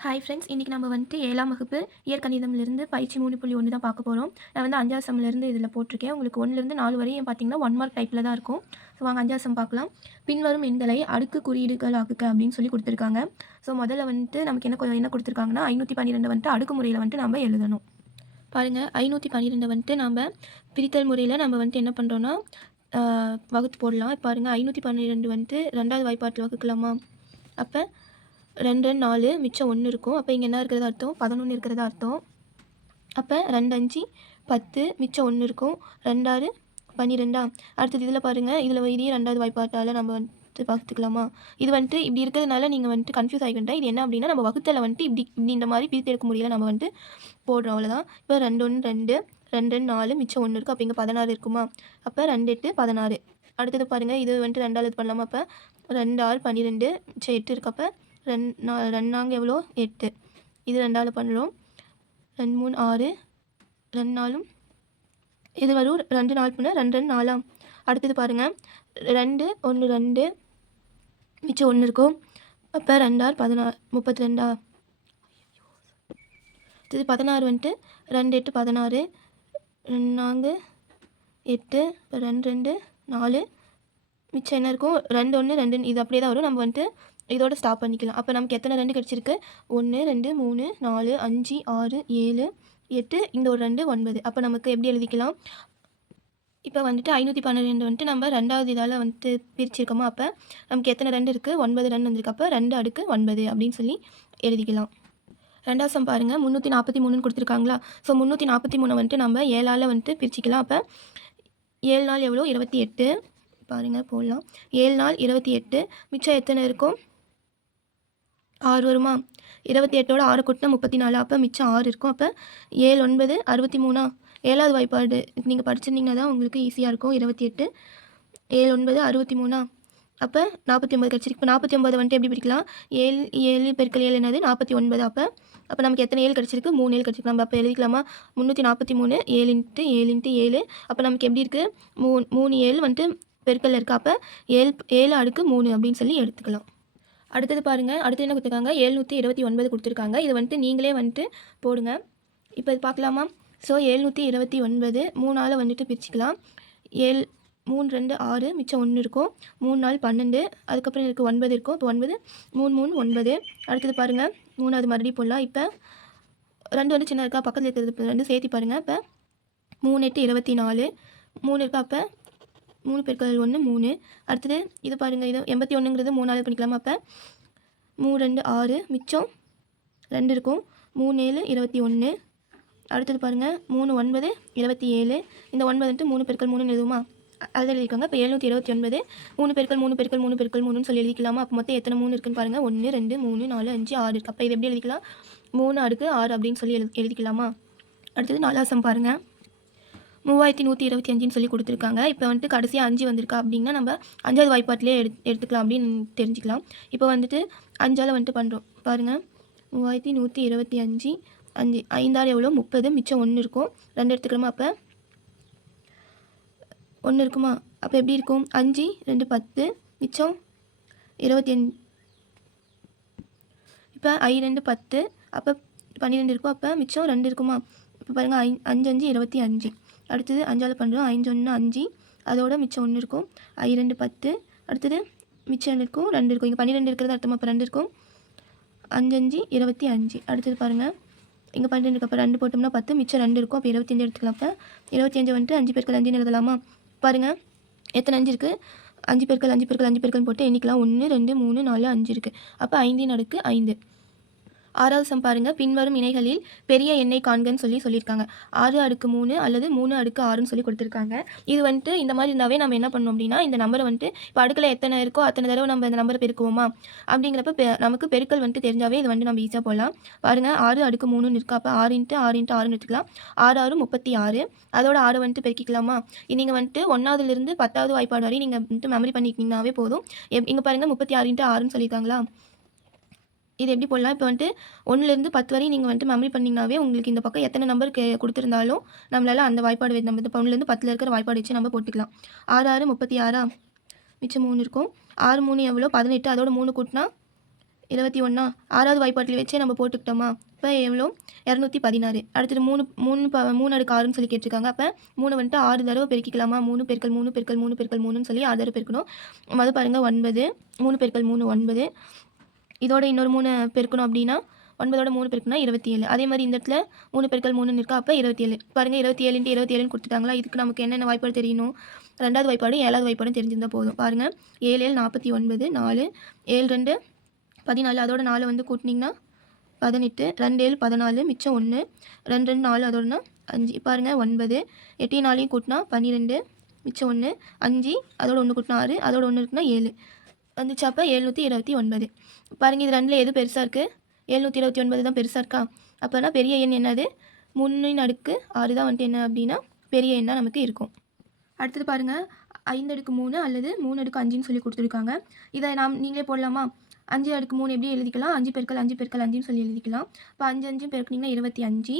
Hi friends இன்றைக்கி நம்ம வந்துட்டு ஏழாம் வகுப்பு இயற்கணிதம்லேருந்து பயிற்சி மூணு புள்ளி ஒன்று தான் பார்க்க போகிறோம் நான் வந்து அஞ்சாசம்லேருந்து இதில் போட்டிருக்கேன். உங்களுக்கு ஒன்றுலேருந்து நாலு வரையும் பார்த்தீங்கன்னா ஒன் மார்க் டைப்பில் தான் இருக்கும். ஸோ வாங்க அஞ்சாசம் பார்க்கலாம். பின்வரும் எண்களை அடுக்கு குறியீடுகள் ஆக்குக்க அப்படின்னு சொல்லி கொடுத்துருக்காங்க. ஸோ முதல்ல வந்துட்டு நமக்கு என்ன கொ- என்ன கொடுத்துருக்காங்கன்னா ஐநூற்றி பன்னிரெண்டு வந்துட்டு அடுக்கு முறையில் வந்துட்டு நம்ம எழுதணும். பாருங்கள் ஐநூற்றி பன்னிரெண்டு வந்துட்டு நம்ம பிரித்தல் முறையில் நம்ம வந்துட்டு என்ன பண்ணுறோன்னா வகுத்து போடலாம். பாருங்கள் ஐநூற்றி பன்னிரெண்டு வந்துட்டு ரெண்டாவது வாய்ப்பாட்டில் வகுக்கலாமா? அப்போ ரெண்டு ரெண்டு நாலு மிச்சம் ஒன்று இருக்கும். அப்போ இங்கே என்ன இருக்கிறதா அர்த்தம்? பதினொன்று இருக்கிறதா அர்த்தம். அப்போ ரெண்டு அஞ்சு பத்து மிச்சம் ஒன்று இருக்கும். ரெண்டாறு பன்னிரெண்டா? அடுத்தது இதில் பாருங்கள் இதில் இதையும் ரெண்டாவது வாய்ப்பாட்டால் நம்ம வந்துட்டு பார்த்துக்கலாமா? இது வந்துட்டு இப்படி இருக்கிறதுனால நீங்கள் வந்துட்டு கன்ஃபியூஸ் ஆகிக்கிட்டா இது என்ன அப்படின்னா நம்ம வகுத்தில் வந்துட்டு இப்படி இப்படி இந்த மாதிரி பிரித்து எடுக்க முடியல. நம்ம வந்துட்டு போடுறோம். அவ்வளோதான் இப்போ ரெண்டு ஒன்று ரெண்டு ரெண்டு நாலு மிச்சம் ஒன்று இருக்கும் அப்போ இங்கே பதினாறு இருக்குமா? அப்போ ரெண்டு எட்டு பதினாறு. அடுத்தது பாருங்கள் இது வந்துட்டு ரெண்டாவது இது பண்ணலாமா? அப்போ ரெண்டு ஆறு பன்னிரெண்டு மிச்சம் எட்டு இருக்கப்போ ரெண் ரெண்டு நா ரெண்டாங்க எவ்வளோ எட்டு. இது ரெண்டாவது பண்ணுறோம் ரெண்டு மூணு ஆறு. ரெண்டு நாலும். இது வரும் ரெண்டு நாள் பண்ண ரெண்டு ரெண்டு நாலாம். அடுத்தது பாருங்கள் ரெண்டு ஒன்று ரெண்டு. மிச்சம் ஒன்று இருக்கும். அப்போ ரெண்டாறு பதினாறு முப்பத்தி ரெண்டா இது பதினாறு வந்துட்டு ரெண்டு எட்டு பதினாறு. ரெண்டு நான்கு எட்டு. இப்போ ரெண்டு ரெண்டு நாலு. மிச்சம் என்ன இருக்கும்? ரெண்டு ஒன்று ரெண்டு இது அப்படியே தான் வரும். நம்ம வந்துட்டு இதோட ஸ்டாப் பண்ணிக்கலாம். அப்போ நமக்கு எத்தனை ரெண்டு கிடச்சிருக்கு? ஒன்று ரெண்டு மூணு நாலு அஞ்சு ஆறு ஏழு எட்டு இந்த ஒரு ரெண்டு ஒன்பது. அப்போ நமக்கு எப்படி எழுதிக்கலாம்? இப்போ வந்துட்டு ஐநூற்றி பன்னிரெண்டு வந்துட்டு நம்ம ரெண்டாவது இதால் வந்துட்டு பிரிச்சிருக்கோமோ? அப்போ நமக்கு எத்தனை ரெண்டு இருக்குது ஒன்பது ரெண்டு வந்திருக்கு. அப்போ ரெண்டு அடுக்கு ஒன்பது அப்படின்னு சொல்லி எழுதிக்கலாம். ரெண்டாவது சம் பாருங்கள் முந்நூற்றி நாற்பத்தி மூணுன்னு கொடுத்துருக்காங்களா? ஸோ முந்நூற்றி நாற்பத்தி மூணு வந்துட்டு நம்ம ஏழால் வந்துட்டு பிரிச்சிக்கலாம். அப்போ ஏழு நாள் எவ்வளோ? இருபத்தி எட்டு. பாருங்கள் போடலாம். ஏழு நாள் இருபத்தி எட்டு. மிச்சம் எத்தனை இருக்கும்? ஆறு வருமா? இருபத்தி எட்டோட ஆறு கூட்டினா முப்பத்தி நாலு அப்போ மிச்சம் ஆறு இருக்கும். அப்போ ஏழு ஒன்பது அறுபத்தி மூணா ஏழாவது வாய்ப்பாடு. நீங்கள் படிச்சிருந்தீங்கன்னா தான் உங்களுக்கு ஈஸியாக இருக்கும். இருபத்தி எட்டு ஏழு ஒன்பது அறுபத்தி மூணா அப்போ நாற்பத்தி ஒம்பது கிடச்சிருக்கு. இப்போ நாற்பத்தி ஒம்பது வந்துட்டு எப்படி பிடிக்கலாம் ஏழு ஏழு பெருக்கல் ஏழு என்னது? நாற்பத்தி ஒன்பது அப்போ அப்போ நமக்கு எத்தனை ஏழு கிடச்சிருக்கு? மூணு ஏழு கிடச்சிருக்கு. நம்ம அப்போ எழுதிக்கலாமா? முந்நூற்றி நாற்பத்தி மூணு ஏழு இன்ட்டு ஏழு இன்ட்டு ஏழு. அப்போ நமக்கு எப்படி இருக்குது மூணு மூணு ஏழு வந்துட்டு பெருக்கல் இருக்கா? அப்போ ஏழு ஏழு அடுக்கு மூணு அப்படின்னு சொல்லி எடுத்துக்கலாம். அடுத்தது பாருங்கள் அடுத்து என்ன கொடுத்துருக்காங்க? எழுநூற்றி இருபத்தி ஒன்பது கொடுத்துருக்காங்க. இது வந்துட்டு நீங்களே வந்துட்டு போடுங்க. இப்போ இது பார்க்கலாமா? ஸோ எழுநூற்றி இருபத்தி ஒன்பது மூணால் வந்துட்டு பிரிச்சுக்கலாம். ஏழு மூணு ரெண்டு ஆறு மிச்சம் ஒன்று இருக்கும். மூணு நாள் பன்னெண்டு அதுக்கப்புறம் இருக்குது ஒன்பது இருக்கும். இப்போ ஒன்பது மூணு மூணு ஒன்பது. அடுத்தது பாருங்கள் மூணாவது மறுபடியும் போடலாம். இப்போ ரெண்டு வந்து சின்ன இருக்கா? பக்கத்தில் இருக்கிறது ரெண்டு சேர்த்து பாருங்கள் இப்போ மூணு எட்டு இருபத்தி நாலு. மூணு இருக்கா? அப்போ மூணு பெருக்கள் ஒன்று மூணு. அடுத்தது இது பாருங்கள் இது எண்பத்தி ஒன்றுங்கிறது மூணாவது பண்ணிக்கலாமா. அப்போ மூணு ரெண்டு ஆறு மிச்சம் ரெண்டு இருக்கும். மூணு ஏழு இருபத்தி ஒன்று அடுத்தது பாருங்கள் மூணு ஒன்பது இருபத்தி ஏழு இந்த ஒன்பது வந்துட்டு மூணு பெருக்கள் மூணுன்னு எழுதுமா அதை எழுதிக்கோங்க. இப்போ எழுநூற்றி இருபத்தி ஒன்பது மூணு பெருக்கள் மூணு பெருக்கள் மூணு பெருக்கள் மூணுன்னு சொல்லி எழுதிக்கலாமா? அப்போ மொத்தம் எத்தனை மூணு இருக்குன்னு பாருங்கள் ஒன்று ரெண்டு மூணு நாலு அஞ்சு ஆறு இருக்குது அப்போ இது எப்படி எழுதிக்கலாம்? மூணு அடுக்கு ஆறு அப்படின்னு சொல்லி எழு எழுதிக்கலாமா? அடுத்தது நாலாசம் பாருங்கள் மூவாயிரத்தி நூற்றி இருபத்தி அஞ்சுன்னு சொல்லி கொடுத்துருக்காங்க. இப்போ வந்துட்டு கடைசியாக அஞ்சு வந்திருக்கா அப்படின்னா நம்ம அஞ்சாவது வாய்ப்பாட்டிலே எடு எடுத்துக்கலாம் அப்படின்னு தெரிஞ்சுக்கலாம். இப்போ வந்துட்டு அஞ்சால் வந்துட்டு பண்ணுறோம் பாருங்கள் மூவாயிரத்தி நூற்றி இருபத்தி அஞ்சு அஞ்சு ஐந்தாறு எவ்வளோ? முப்பது மிச்சம் ஒன்று இருக்கும். ரெண்டு எடுத்துக்கிறோமா அப்போ? ஒன்று இருக்குமா? அப்போ எப்படி இருக்கும்? அஞ்சு ரெண்டு பத்து மிச்சம் இருபத்தி அஞ்சு. இப்போ ஐ ரெண்டு பத்து. அப்போ பன்னிரெண்டு இருக்கும். அப்போ மிச்சம் ரெண்டு இருக்குமா? இப்போ பாருங்கள் ஐ அஞ்சு அஞ்சு இருபத்தி அஞ்சு. அடுத்தது அஞ்சால் பண்ணுறோம் அஞ்சு ஒன்று அஞ்சு. அதோட மிச்சம் ஒன்று இருக்கும். ஐ ரெண்டு பத்து. அடுத்தது மிச்சம் ரெண்டு இருக்கும். ரெண்டு இருக்கும். இங்கே பன்னிரெண்டு இருக்கிறது அர்த்தமாக இப்போ ரெண்டு இருக்கும். அஞ்சு அஞ்சு இருபத்தி அஞ்சு. அடுத்தது பாருங்கள் இங்கே பன்னெண்டு இருக்கு அப்போ ரெண்டு போட்டோம்னா பத்து மிச்சம் ரெண்டு இருக்கும். அப்போ இருபத்தஞ்சு எடுத்துக்கலாம். அப்போ இருபத்தி அஞ்சு வந்துட்டு அஞ்சு பேருக்கு அஞ்சுன்னு எழுதலாமா? பாருங்கள் எத்தனை அஞ்சு இருக்குது அஞ்சு பேருக்கள் அஞ்சு பேருக்கள் அஞ்சு பேருக்கள் போட்டு எண்ணிக்கலாம். ஒன்று ரெண்டு மூணு நாலு அஞ்சு இருக்குது அப்போ ஐந்தின் அடுக்கு ஐந்து. ஆறாவது சம் பாருங்கள் பின்வரும் இணைகளில் பெரிய எண்ணெய் காண்கன்னு சொல்லி சொல்லியிருக்காங்க. ஆறு அடுக்கு மூணு அல்லது மூணு அடுக்கு ஆறுன்னு சொல்லி கொடுத்துருக்காங்க. இது வந்துட்டு இந்த மாதிரி இருந்தாவே நம்ம என்ன பண்ணோம் அப்படின்னா இந்த நம்பரை வந்துட்டு இப்போ அடுக்கில் எத்தனை இருக்கோ அத்தனை தடவை நம்ம இந்த நம்பரை பெருக்குவோமா? அப்படிங்கிறப்ப பெ- நமக்கு பெருக்கல் வந்துட்டு தெரிஞ்சாவே இது வந்துட்டு நம்ம ஈஸியாக போகலாம் பாருங்கள் ஆறு அடுக்கு மூணுன்னு இருக்கா. அப்போ ஆறு இன்ட்டு ஆறு இன்ட்டு ஆறுன்னு எடுத்துக்கலாம். ஆறு ஆறு முப்பத்தி ஆறு. அதோட ஆறு வந்துட்டு பெருக்கிக்கலாமா? நீங்கள் வந்துட்டு ஒன்றாவதுலேருந்து பத்தாவது வாய்ப்பாடு வரையும் நீங்கள் வந்துட்டு மெமரி பண்ணிக்கிட்டீங்கன்னாவே போதும். எப் இங்கே பாருங்கள் முப்பத்தி ஆறு இன்ட்டு ஆறுன்னு சொல்லியிருக்காங்களா? இது எப்படி போடலாம்? இப்போ வந்துட்டு ஒன்றுலேருந்து பத்து வரையும் நீங்கள் வந்துட்டு மெமரி பண்ணிங்கனாவே உங்களுக்கு இந்த பக்கம் எத்தனை நம்பர் கே கொடுத்துருந்தாலும் நம்மளால் அந்த வாய்ப்பாடு வே- நம்ம இந்த ஒன்றுலேருந்து பத்தில் இருக்கிற வாய்ப்பாடு வச்சு நம்ம போட்டுக்கலாம். ஆறு ஆறு முப்பத்தி ஆறா? மிச்சம் மூணு இருக்கும். ஆறு மூணு எவ்வளோ? பதினெட்டு. அதோட மூணு கூட்டினா இருபத்தி ஒன்றா ஆறாவது வாய்ப்பாட்டில் வச்சே நம்ம போட்டுக்கிட்டோமா? இப்போ எவ்வளோ? இரநூத்தி பதினாறு. அடுத்தது மூணு மூணு ப மூணு அடுக்கு ஆறுன்னு சொல்லி கேட்டிருக்காங்க. அப்போ மூணு வந்துட்டு ஆறு தடவை பெருக்கிக்கலாமா? மூணு பெருக்கல் மூணு பெருக்கல் மூணு பெருக்கல் மூணுன்னு சொல்லி ஆறு தடவை பெருக்கணும். மொதல் பாருங்கள் ஒன்பது. மூணு பெருக்கல் மூணு ஒன்பது. இதோட இன்னொரு மூணு பெருக்கணும் அப்படின்னா ஒன்பதோட மூணு பெருக்குனா இருபத்தி ஏழு அதே மாதிரி இந்த இடத்துல மூணு பெருக்கள் மூணுன்னு இருக்கா அப்போ இருபத்தி ஏழு பாருங்கள் இருபத்தி ஏழுன்ட்டு இருபத்தி ஏழுன்னு கொடுத்துட்டாங்களா? இதுக்கு நமக்கு என்னென்ன வாய்ப்பாடு தெரியணும்? ரெண்டாவது வாய்ப்பாடும் ஏழாவது வாய்ப்பாடும் தெரிஞ்சிருந்தால் போதும். பாருங்கள் ஏழு ஏழு நாற்பத்தி ஒன்பது நாலு ஏழு ரெண்டு பதினாலு. அதோட நாலு வந்து கூட்டினீங்கன்னா பதினெட்டு ரெண்டு ஏழு பதினாலு மிச்சம் ஒன்று ரெண்டு ரெண்டு நாலு அதோடனா அஞ்சு. பாருங்கள் ஒன்பது எட்டு நாலையும் கூட்டினா பன்னிரெண்டு மிச்சம் ஒன்று அஞ்சு அதோட ஒன்று கூட்டினா ஆறு அதோட ஒன்று இருக்குன்னா ஏழு. வந்துச்சு அப்போ எழுநூற்றி இருபத்தி ஒன்பது. பாருங்கள் இது ரெண்டில் எது பெருசாக இருக்குது எழுநூற்றி இருபத்தி ஒன்பது தான் பெருசாக இருக்கா? அப்போனா பெரிய எண் என்னது? முன்னின் அடுக்கு ஆறு தான் வந்துட்டு என்ன அப்படின்னா பெரிய எண்ணாக நமக்கு இருக்கும். அடுத்தது பாருங்கள் ஐந்து அடுக்கு மூணு அல்லது மூணு அடுக்கு அஞ்சுன்னு சொல்லி கொடுத்துருக்காங்க. இதை நாம் நீங்களே போடலாமா? அஞ்சு அடுக்கு மூணு எப்படி எழுதிக்கலாம்? அஞ்சு பெருக்கல் அஞ்சு பெருக்கல் அஞ்சுன்னு சொல்லி எழுதிக்கலாம். இப்போ அஞ்சு அஞ்சு பெருக்குனிங்கன்னா இருபத்தி அஞ்சு.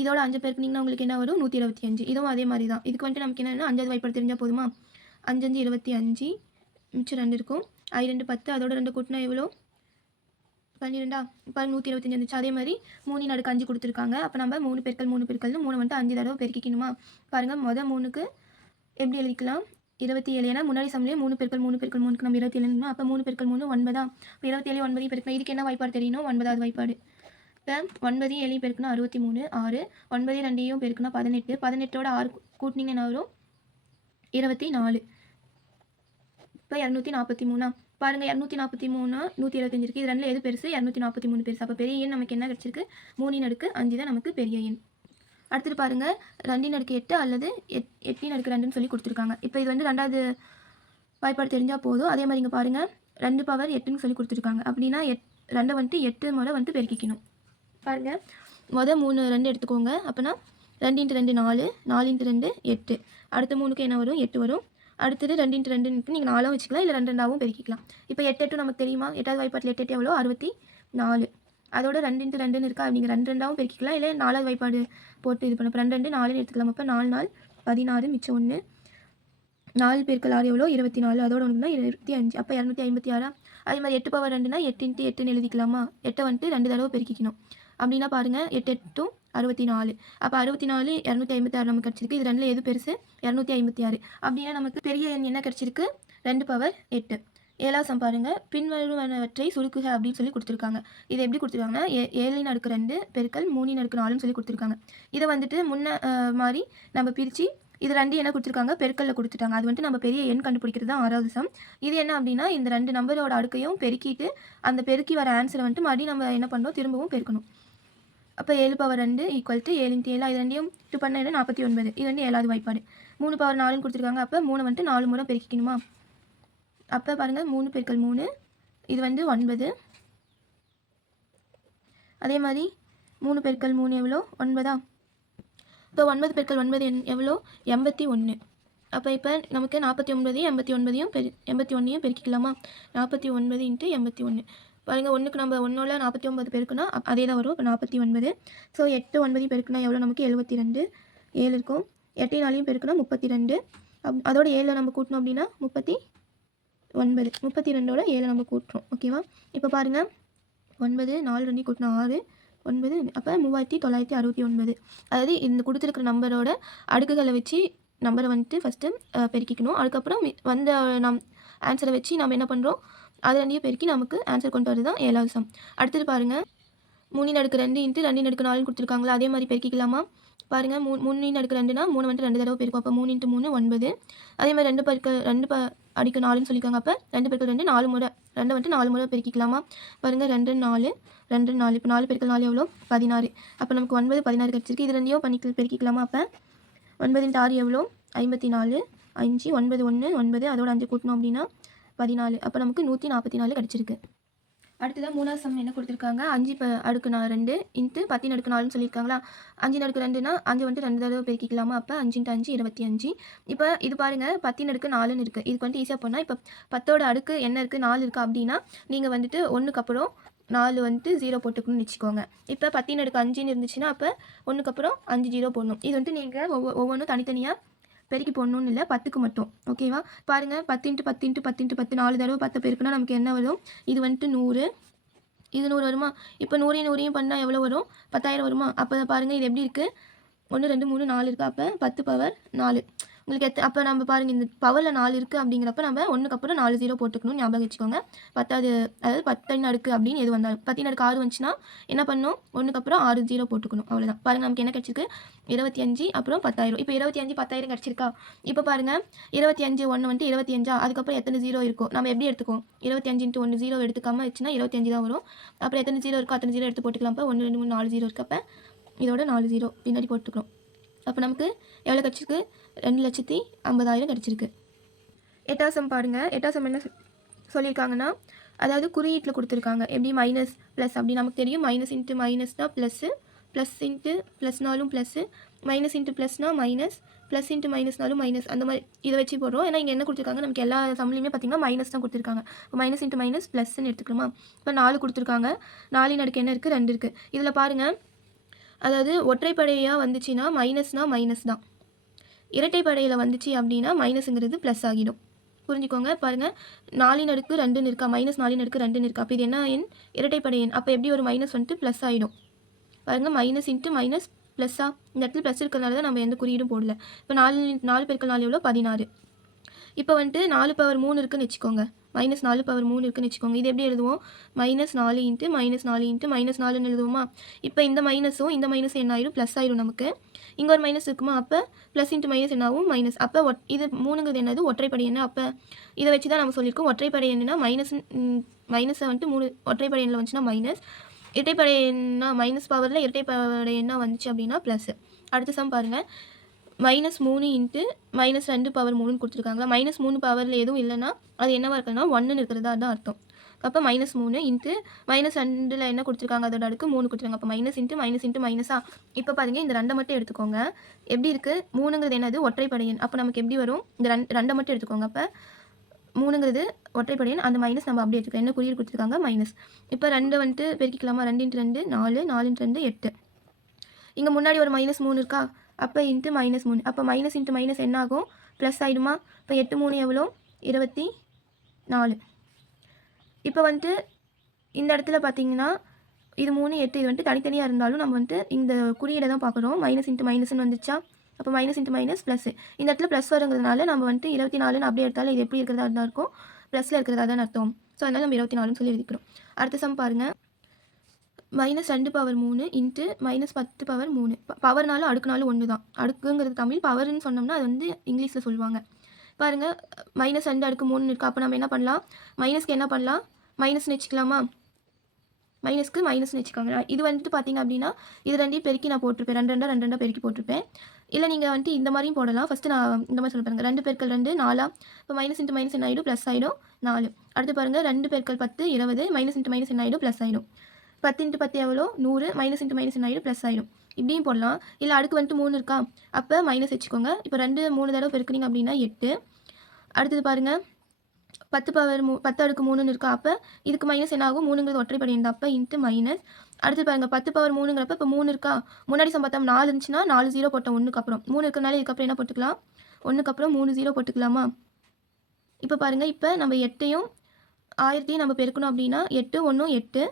இதோட அஞ்சு பெருக்குனிங்கன்னா உங்களுக்கு என்ன வரும்? நூற்றி இருபத்தி அஞ்சு. இதுவும் அதே மாதிரி தான். இதுக்கு வந்துட்டு நமக்கு என்னென்னா அஞ்சாவது வாய்ப்பு தெரிஞ்சால் போதுமா? அஞ்சு அஞ்சு இருபத்தி அஞ்சு. மிச்சம் ரெண்டு இருக்கும். ஐ ரெண்டு பத்து அதோட ரெண்டு கூட்டினா எவ்வளோ? பன்னிரெண்டா? இப்போ நூற்றி இருபத்தஞ்சி வந்துச்சு. அதே மாதிரி மூணு நடுக்கு அஞ்சு கொடுத்துருக்காங்க. அப்போ நம்ம மூணு பெருக்கள் மூணு பெருக்கள்னு மூணு வந்துட்டு அஞ்சு தடவை பெருக்கிக்கணுமா? பாருங்கள் மொதல் மூணுக்கு எப்படி எழுதிக்கலாம்? இருபத்தி ஏழு ஏன்னா முன்னாடி சமயம் மூணு பெருக்கள் மூணு பெருக்கள் மூணுக்கு நம்ம இருபத்தி ஏழு அப்போ மூணு பெருக்கள் மூணு ஒன்பதா? இப்போ இருபத்தி ஏழு ஒன்பதையும் பெருக்கணும். இதுக்கு என்ன வாய்ப்பாடு தெரியணும் ஒன்பதாவது வாய்ப்பாடு. இப்போ ஒன்பதையும் ஏழையும் பெருக்கணும் அறுபத்தி மூணு ஆறு. ஒன்பதையும் ரெண்டையும் பெருக்கணும் பதினெட்டு. பதினெட்டோட ஆறு கூட்டினீங்கன்னா வரும்? இருபத்தி நாலு இப்போ இரநூத்தி நாற்பத்தி மூணா? பாருங்கள் இரநூத்தி நாற்பத்தி மூணு நூற்றி இருபத்தஞ்சு இருக்குது இது ரெண்டில் எது பெருசு? இரநூத்தி நாற்பத்தி மூணு பெருசு. அப்போ பெரிய எண் நமக்கு என்ன கிடச்சிருக்கு? மூணின் அடுக்கு அஞ்சு தான் நமக்கு பெரிய எண். அடுத்தது பாருங்கள் ரெண்டின் அடுக்கு எட்டு அல்லது எட் எட்டின் அடுக்கு ரெண்டுன்னு சொல்லி கொடுத்துருக்காங்க. இப்போ இது வந்து ரெண்டாவது வாய்ப்பாடு தெரிஞ்சால் போதும். அதே மாதிரி இங்கே பாருங்கள் ரெண்டு பவர் எட்டுன்னு சொல்லி கொடுத்துருக்காங்க. அப்படின்னா எட் ரெண்டை வந்துட்டு எட்டு முறை வந்துட்டு பெருக்கிக்கணும். பாருங்கள் மொதல் மூணு ரெண்டு எடுத்துக்கோங்க. அப்போனா ரெண்டு இன்ட்டு ரெண்டு நாலு நாலு இன்ட்டு ரெண்டு எட்டு. அடுத்த மூணுக்கு என்ன வரும்? எட்டு வரும். அடுத்தது ரெண்டு இன்ட்டு ரெண்டுன்னு நீங்கள் நாலும் வச்சுக்கலாம் இல்லை ரெண்டு ரெண்டாவும் பெருக்கிக்கலாம். இப்போ எட்டு எட்டு நமக்கு தெரியுமா? எட்டாவது வாய்ப்பாட்டில் எட்டு எட்டு எவ்வளோ அறுபத்தி நாலு அதோட ரெண்டு இன்ட்டு ரெண்டுன்னு இருக்கா? நீங்கள் ரெண்டு ரெண்டாவும் பெருக்கிக்கலாம் இல்லை நாலாவது வாய்ப்பாடு போட்டு இது பண்ண ரெண்டு ரெண்டு நாலுன்னு எடுத்துக்கலாம். அப்போ நாலு நாள் பதினாறு மிச்சம் ஒன்று நாலு பேருக்கள் ஆறு எவ்வளோ இருபத்தி நாலு அதோட ஒன்றுனா இருபத்தி அஞ்சு. அப்போ இரநூத்தி ஐம்பத்தி ஆறா? அதே மாதிரி எட்டு பவர் ரெண்டுனா எட்டு இன்ட்டு எட்டுன்னு எழுதிக்கலாமா? எட்டை வந்துட்டு ரெண்டு தடவை பெருக்கிக்கணும். அப்படின்னா பாருங்கள் எட்டு எட்டும் அறுபத்தி நாலு அப்போ அறுபத்தி நாலு இரநூத்தி ஐம்பத்தி ஆறு நமக்கு கிடச்சிருக்கு. இது ரெண்டில் எது பெருசு? இரநூத்தி ஐம்பத்தி ஆறு அப்படின்னா நமக்கு பெரிய எண் என்ன கிடச்சிருக்கு? ரெண்டு பவர் எட்டு. ஏழாசம் பாருங்கள் பின்வருவனவற்றை சுருக்குக அப்படின்னு சொல்லி கொடுத்துருக்காங்க. இதை எப்படி கொடுத்துருக்காங்கன்னா ஏ ஏழின் அடுக்கு ரெண்டு பெருக்கல் மூணின் அடுக்கு நாலுன்னு சொல்லி கொடுத்துருக்காங்க. இதை வந்துட்டு முன்ன மாதிரி நம்ம பிரித்து இது ரெண்டு என்ன கொடுத்துருக்காங்க? பெருக்கல்ல கொடுத்துட்டாங்க. அது வந்துட்டு நம்ம பெரிய எண் கண்டுபிடிக்கிறது தான் ஆறாவது சம். இது என்ன அப்படின்னா இந்த ரெண்டு நம்பரோட அடுக்கையும் பெருக்கிட்டு அந்த பெருக்கி வர ஆன்சரை வந்துட்டு மறுபடியும் நம்ம என்ன பண்ணோம் திரும்பவும் பெருக்கணும். அப்போ ஏழு பவர் ரெண்டு ஈக்குவல் டு ஏழு இன்ட்டு ஏழு. இது ரெண்டையும் இது பண்ண நாற்பத்தி ஒன்பது. இது வந்து ஏழாவது வாய்ப்பாடு. மூணு பவர் நாலுன்னு கொடுத்துருக்காங்க. அப்போ மூணு வந்துட்டு நாலு முறை பெருக்கிக்கணுமா? அப்போ பாருங்கள் மூணு பெருக்கல் மூணு இது வந்து ஒன்பது. அதே மாதிரி மூணு பெருக்கல் மூணு எவ்வளோ? ஒன்பதா? இப்போ ஒன்பது பெருக்கல் ஒன்பது என் எவ்வளோ? எண்பத்தி ஒன்று அப்போ இப்போ நமக்கு நாற்பத்தி ஒன்பதையும் எண்பத்தி ஒன்பதையும் பெரு எண்பத்தி ஒன்றையும் பெருக்கிக்கலாமா? நாற்பத்தி ஒன்பது இன்ட்டு எண்பத்தி ஒன்று பாருங்கள் ஒன்றுக்கு நம்ம ஒன்றோட நாற்பத்தி ஒன்பது பேருக்குன்னா அதே தான் வரும். இப்போ நாற்பத்தி ஒன்பது ஸோ எட்டு ஒன்பதையும் பெருக்குனா எவ்வளோ நமக்கு எழுபத்தி ரெண்டு ஏழு இருக்கும். எட்டையும் நாளையும் பெருக்குனா முப்பத்தி ரெண்டு அப் அதோட ஏழில் நம்ம கூட்டணும் அப்படின்னா முப்பத்தி ஒன்பது. முப்பத்தி ரெண்டோட ஏழை நம்ம கூட்டுறோம். ஓகேவா இப்போ பாருங்கள் ஒன்பது நாலு ரெண்டு கூட்டினா ஆறு. ஒன்பது அப்போ மூவாயிரத்தி தொள்ளாயிரத்தி அறுபத்தி ஒன்பது. அதாவது இந்த கொடுத்துருக்குற நம்பரோட அடுக்குகளை வச்சு நம்பரை வந்துட்டு ஃபஸ்ட்டு பெருக்கிக்கணும். அதுக்கப்புறம் வந்த நம் ஆன்சரை வச்சு நம்ம என்ன பண்ணுறோம் அது ரெண்டையும் பெருக்கி நமக்கு ஆன்சர் கொண்டு வரது தான் ஏழாவது சம் அடுத்தது பாருங்கள் மூணு நடுக்கு ரெண்டு இன்ட்டு ரெண்டு நடுக்கு நாலுன்னு கொடுத்துருக்காங்களா? அதே மாதிரி பெருக்கிக்கலாமா? பாருங்கள் மூ மூணு அடுக்கு ரெண்டுனா மூணு வந்துட்டு ரெண்டு தடவை பெருக்கும். அப்போ மூணு இன்ட்டு மூணு ஒன்பது. அதே மாதிரி ரெண்டு பெருக்க ரெண்டு ப அடிக்கு நாலுன்னு சொல்லியிருக்காங்க. அப்போ ரெண்டு பெருக்கள் ரெண்டு நாலு முறை ரெண்டு வந்துட்டு நாலு முறை பெருக்கிக்கலாமா? பாருங்கள் ரெண்டு நாலு ரெண்டு நாலு. இப்போ நாலு பெருக்கள் நாலு எவ்வளோ பதினாறு. அப்போ நமக்கு ஒன்பது பதினாறு கிடச்சிருக்கு. இது ரெண்டையும் பண்ணிக்க பெருக்கிக்கலாமா? அப்போ ஒன்பதின் ஆறு எவ்வளோ ஐம்பத்தி நாலு அஞ்சு ஒன்பது ஒன்று ஒன்பது. அதோட அஞ்சு கூட்டணும் அப்படின்னா பதினாலு அப்போ நமக்கு நூற்றி நாற்பத்தி நாலு கிடச்சிருக்கு. அடுத்ததான் மூணாவது சம் என்ன கொடுத்துருக்காங்க? அஞ்சு ப அடுக்கு நான் ரெண்டு இன்ட்டு பத்தின் அடுக்கு நாலுன்னு சொல்லியிருக்காங்களா? அஞ்சு அடுக்கு ரெண்டுனா அஞ்சு வந்துட்டு ரெண்டு தடவை பெருக்கிக்கலாமா? அப்போ அஞ்சுன்ட்டு அஞ்சு இருபத்தி அஞ்சு. இப்போ இது பாருங்கள் பத்தின் அடுக்கு நாலுன்னு இருக்குது இதுக்கு வந்துட்டு ஈஸியாக போனால் இப்போ பத்தோட அடுக்கு என்ன இருக்குது நாலு இருக்குது அப்படின்னா நீங்கள் வந்துட்டு ஒன்றுக்கு அப்புறம் நாலு வந்துட்டு ஜீரோ போட்டுக்கணும்னு வச்சுக்கோங்க. இப்போ பத்தின் அடுக்கு அஞ்சுன்னு இருந்துச்சுன்னா அப்போ ஒன்றுக்கு அப்புறம் அஞ்சு ஜீரோ போடணும். இது வந்துட்டு நீங்கள் ஒவ்வொரு ஒவ்வொன்றும் தனித்தனியாக பெருக்கி போடணும்னு இல்லை பத்துக்கு மட்டும். ஓகேவா பாருங்கள் பத்து இன்ட்டு பத்து இன்ட்டு பத்து இன்ட்டு பத்து நாலு தடவை பத்து பெருக்குனா நமக்கு என்ன வரும்? இது வந்துட்டு நூறு. இது நூறு வருமா? இப்போ நூறையும் நூறையும் பண்ணால் எவ்வளோ வரும்? பத்தாயிரம் வருமா? அப்போ பாருங்கள் இது எப்படி இருக்குது ஒன்று ரெண்டு மூணு நாலு இருக்குது அப்போ பத்து பவர் நாலு. உங்களுக்கு எத்த அப்போ நம்ம பாருங்கள் இந்த பவரில் நாலு இருக்குது அப்படிங்கிறப்ப நம்ம ஒன்றுக்கு அப்புறம் நாலு ஜீரோ போட்டுக்கணும் ஞாபகம் வச்சுக்கோங்க. பத்தாவது அதாவது பத்தின் அடுக்கு அப்படின்னு எது வந்தாலும் பத்தின் அடுக்கு ஆறு வந்துச்சுன்னா என்ன பண்ணணும்? ஒன்றுக்கு அப்புறம் ஆறு ஜீரோ போட்டுக்கணும். அவ்வளோதான் பாருங்கள் நமக்கு என்ன கிடச்சிருக்கு? இருபத்தி அஞ்சு அப்புறம் பத்தாயிரம். இப்போ இருபத்தி அஞ்சு பத்தாயிரம் கிடச்சிருக்கா? இப்போ பாருங்கள் இருபத்தி அஞ்சு ஒன்று வந்துட்டு இருபத்தி அஞ்சா? அதுக்கப்புறம் எத்தனை ஜீரோ இருக்கும் நம்ம எப்படி எடுத்துக்கோம் இருபத்தி அஞ்சு இன்ட்டு ஒன்று ஜீரோ எடுத்துக்காம வச்சுன்னா இருபத்தி அஞ்சு தான் வரும். அப்புறம் எத்தனை ஜீரோ இருக்கோ அத்தனை ஜீரோ எடுத்து போட்டுக்கலாம் அப்போ ஒன்று ரெண்டு மூணு நாலு ஜீரோ இருக்கப்போ இதோட நாலு ஜீரோ பின்னாடி போட்டுக்கிறோம். அப்போ நமக்கு எவ்வளோ கிடச்சிருக்கு? ரெண்டு லட்சத்தி ஐம்பதாயிரம் கிடச்சிருக்கு. எட்டாசம் பாருங்கள் எட்டாசம் என்ன சொல்லியிருக்காங்கன்னா அதாவது குறியீட்டில் கொடுத்துருக்காங்க. எப்படி மைனஸ் ப்ளஸ் அப்படி நமக்கு தெரியும். மைனஸ் இன்ட்டு மைனஸ்னா ப்ளஸ்ஸு ப்ளஸ் இன்ட்டு ப்ளஸ்னாலும் ப்ளஸ்ஸு மைனஸ் இன்ட்டு ப்ளஸ்னால் மைனஸ் ப்ளஸ் இன்ட்டு மைனஸ்னாலும் மைனஸ் அந்த மாதிரி இதை வச்சு போடுறோம். ஏன்னா இங்கே என்ன கொடுத்துருக்காங்க? நமக்கு எல்லா சம்லையுமே பார்த்திங்கன்னா மைனஸ் தான் கொடுத்துருக்காங்க. இப்போ மைனஸ் இன்ட்டு மைனஸ் ப்ளஸ்ன்னு எடுத்துக்கலாமா இப்போ நாலு கொடுத்துருக்காங்க. நாலின் அடுக்கு என்ன இருக்குது ரெண்டு இருக்குது இதில் பாருங்கள் அதாவது ஒற்றைப்படையாக வந்துச்சுன்னா மைனஸ்னால் மைனஸ் தான். இரட்டைப்படையில் வந்துச்சு அப்படின்னா மைனஸுங்கிறது ப்ளஸ் ஆகிடும். புரிஞ்சுக்கோங்க? பாருங்கள் நாலின் அடுக்கு ரெண்டுன்னு இருக்கா மைனஸ் நாலின் அடுக்கு ரெண்டுன்னு இருக்கா அப்போ இது என்ன எண்? இரட்டைப்படை எண். அப்போ எப்படி ஒரு மைனஸ் வந்துட்டு ப்ளஸ் ஆகிடும் பாருங்கள் மைனஸ் இன்ட்டு மைனஸ் ப்ளஸ்ஸாக இந்த இடத்துல ப்ளஸ் இருக்கிறனால தான் நம்ம எந்த குறியீடும் போடல. இப்போ நாலு நாலு பேருக்கு நாலு எவ்வளோ பதினாறு. இப்போ வந்துட்டு நாலு பவர் மூணு இருக்குன்னு வச்சுக்கோங்க. மைனஸ் நாலு பவர் மூணு இருக்குன்னு வச்சுக்கோங்க. இது எப்படி எழுதுவோம்? மைனஸ் நாலு இன்ட்டு மைனஸ் நாலு இன்ட்டு மைனஸ் நாலுன்னு எழுதுவோமா? இப்போ இந்த மைனஸும் இந்த மைனஸ் என்ன ஆயிரும்? ப்ளஸ் ஆயிடும் நமக்கு. இங்கே ஒரு மைனஸ் இருக்குமா? அப்போ ப்ளஸ் இன்ட்டு மைனஸ் என்னாகும் மைனஸ் அப்போ ஒட் இது மூணுங்கிறது என்னது? ஒற்றைப்படை என்ன அப்போ இதை வச்சு தான் நம்ம சொல்லியிருக்கோம். ஒற்றைப்படை என்னன்னா மைனஸ் மைனஸை வந்துட்டு மூணு ஒற்றைப்படை எண்ணில் வந்துச்சுன்னா மைனஸ் இரட்டைப்படை என்ன மைனஸ் பவரில் இரட்டைப்படை என்ன வந்துச்சு அப்படின்னா ப்ளஸ் அடுத்த சம் பாருங்கள் மைனஸ் மூணு இன்ட்டு மைனஸ் ரெண்டு பவர் மூணுன்னு கொடுத்துருக்காங்களா? மைனஸ் மூணு பவரில் எதுவும் இல்லைன்னா அது என்னவாக இருக்குன்னா ஒன்றுன்னு இருக்கிறதா தான் அர்த்தம். அப்போ மைனஸ் மூணு இன்ட்டு மைனஸ் ரெண்டில் என்ன கொடுத்துருக்காங்க? அதோட அடுக்கு மூணு கொடுத்துருக்காங்க. அப்போ மைனஸ் இன்ட்டு மைனஸ் இன்ட்டு மைனஸா இப்போ பாருங்க இந்த ரெண்டை மட்டும் எடுத்துக்கோங்க. எப்படி இருக்குது மூணுங்கிறது என்னது? ஒற்றைப்படையன். அப்போ நமக்கு எப்படி வரும்? இந்த ரெண்டு ரெண்டை மட்டும் எடுத்துக்கோங்க. அப்போ மூணுங்கிறது ஒற்றைப்படையன். அந்த மைனஸ் நம்ம அப்படியே எடுத்துக்கலாம் என்ன குறியீடு கொடுத்துருக்காங்க? மைனஸ் இப்போ ரெண்டு வந்துட்டு பெருக்கிக்கலாமா? ரெண்டு இன்ட்டு ரெண்டு நாலு நாலு இன்ட்டு ரெண்டு எட்டு. இங்கே முன்னாடி ஒரு மைனஸ் மூணு இருக்கா? அப்போ இன்ட்டு மைனஸ் மூணு. அப்போ மைனஸ் இன்ட்டு மைனஸ் என்ன ஆகும் ப்ளஸ் ஆகிடுமா இப்போ எட்டு மூணு எவ்வளோ? இருபத்தி நாலு. இப்போ வந்துட்டு இந்த இடத்துல பார்த்தீங்கன்னா இது மூணு எட்டு இது வந்துட்டு தனித்தனியாக இருந்தாலும் நம்ம வந்துட்டு இந்த குறியீடை தான் பார்க்குறோம். மைனஸ் இன்ட்டு மைனஸ்னு வந்துச்சா? அப்போ மைனஸ் இன்ட்டு மைனஸ் ப்ளஸ் இந்த இடத்துல ப்ளஸ் வருங்கிறதுனால நம்ம வந்துட்டு இருபத்தி நாலுன்னு அப்படியே எடுத்தாலும் இது எப்படி இருக்கிறதா தான் இருக்கும்? ப்ளஸில் இருக்கிறதா தான் அர்த்தம். ஸோ அதனால் நம்ம இருபத்தி நாலுன்னு சொல்லி எழுதிக்கிறோம். அடுத்த சம் பாருங்கள் மைனஸ் ரெண்டு பவர் மூணு இன்ட்டு மைனஸ் பத்து பவர் மூணு. பவர்னாலும் அடுக்குனாலும் ஒன்று தான். அடுக்குங்கிறது தமிழ் பவர்னு சொன்னோம்னா அது வந்து இங்கிலீஷில் சொல்லுவாங்க. பாருங்கள் மைனஸ் ரெண்டு அடுக்கு மூணு இருக்குது அப்போ நம்ம என்ன பண்ணலாம்? மைனஸ்க்கு என்ன பண்ணலாம்? மைனஸ்னு வச்சுக்கலாமா? மைனஸ்க்கு மைனஸ்னு வச்சுக்கோங்க. இது வந்துட்டு பார்த்தீங்க அப்படின்னா இது ரெண்டையும் பெருக்கி நான் போட்டிருப்பேன். ரெண்டு ரெண்டாக ரெண்டு ரெண்டாக பெருக்கி போட்டிருப்பேன். இல்லை நீங்கள் வந்துட்டு இந்த மாதிரியும் போடலாம். ஃபஸ்ட்டு நான் இந்த மாதிரி சொல்ல பாருங்கள் ரெண்டு பெருக்கள் ரெண்டு நாலா. இப்போ மைனஸ் இன்ட்டு மைனஸ் என்ன ஆகிடும் ப்ளஸ் ஆகிடும் நாலு. அடுத்து பாருங்கள் ரெண்டு பெருக்கள் பத்து இருபது. மைனஸ் இன்ட்டு மைனஸ் என்ன ஆகிடும் ப்ளஸ் ஆகிடும் பத்து இன்ட்டு பத்து எவ்வளோ? நூறு மைனஸ் இன்ட்டு மைனஸ் என்ன ஆகிடும் ப்ளஸ் ஆகிடும் இப்படியும் போடலாம். இல்லை அடுக்கு வந்துட்டு மூணு இருக்கா? அப்போ மைனஸ் வச்சுக்கோங்க. இப்போ ரெண்டு மூணு தடவை பெருக்குனீங்க அப்படின்னா எட்டு. அடுத்தது பாருங்கள் பத்து பவர் மூ பத்து அடுக்கு மூணுன்னு இருக்கா? அப்போ இதுக்கு மைனஸ் என்ன ஆகும்? மூணுங்கிறது ஒற்றைப்படை இருந்தால் அப்போ இன்ட்டு மைனஸ் அடுத்து பாருங்கள் பத்து பவர் மூணுங்கிறப்ப இப்போ மூணு இருக்கா? முன்னாடி சம்பாத்தம் நாலு இருந்துச்சுன்னா நாலு ஜீரோ போட்டோம் ஒன்றுக்கு அப்புறம். மூணு இருக்கிறனால இதுக்கப்புறம் என்ன போட்டுக்கலாம்? ஒன்றுக்கு அப்புறம் மூணு ஜீரோ போட்டுக்கலாமா? இப்போ பாருங்கள் இப்போ நம்ம எட்டையும் ஆயிரத்தையும் நம்ம பெருக்கணும் அப்படின்னா எட்டு ஒன்றும் எட்டு.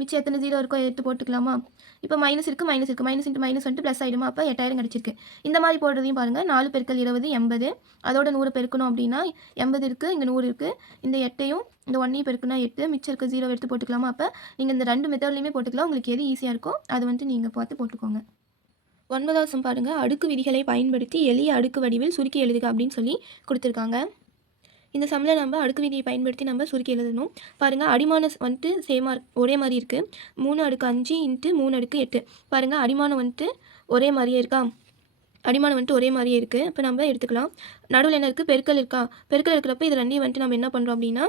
மிச்சம் எத்தனை ஜீரோ இருக்கோ எடுத்து போட்டுக்கலாமா? இப்போ மைனஸ் இருக்குது மைனஸ் இருக்குது மைனஸ் இன்ட்டு மைனஸ் வந்துட்டு ப்ளஸ் ஆகிடுமா அப்போ எட்டாயிரம் கிடச்சிருக்கு. இந்த மாதிரி போடுறதையும் பாருங்கள் நாலு பெருக்கள் இருபது எண்பது. அதோட நூறு பெருக்கணும் அப்படின்னா எண்பது இருக்குது இங்கே நூறு இருக்குது இந்த எட்டையும் இந்த ஒன்றையும் பெருக்குனா எட்டு. மிச்சம் இருக்க ஜீரோ எடுத்து போட்டுக்கலாமா? அப்போ நீங்கள் இந்த ரெண்டு மெத்தட்லையுமே போட்டுக்கலாம். உங்களுக்கு எது ஈஸியாக இருக்கோ அது வந்துட்டு நீங்கள் பார்த்து போட்டுக்கோங்க. ஒன்பதாவது பாருங்கள் அடுக்கு விதிகளை பயன்படுத்தி எளிய அடுக்கு வடிவில் சுருக்கி எழுதுக அப்படின்னு சொல்லி கொடுத்துருக்காங்க. இந்த சம்மில் நம்ம அடுக்கு விதியை பயன்படுத்தி நம்ம சுருக்கி எழுதணும். பாருங்கள் அடிமானம் வந்துட்டு சேமாக ஒரே மாதிரி இருக்குது மூணு அடுக்கு அஞ்சு இன்ட்டு மூணு அடுக்கு எட்டு. பாருங்கள் அடிமானம் வந்துட்டு ஒரே மாதிரியே இருக்கா? அடிமானம் வந்துட்டு ஒரே மாதிரியே இருக்குது இப்போ நம்ம எடுத்துக்கலாம். நடுவில் என்ன இருக்குது பெருக்கல் இருக்கா? பெருக்கல் இருக்கிறப்ப இது ரெண்டையும் வந்துட்டு நம்ம என்ன பண்ணுறோம் அப்படின்னா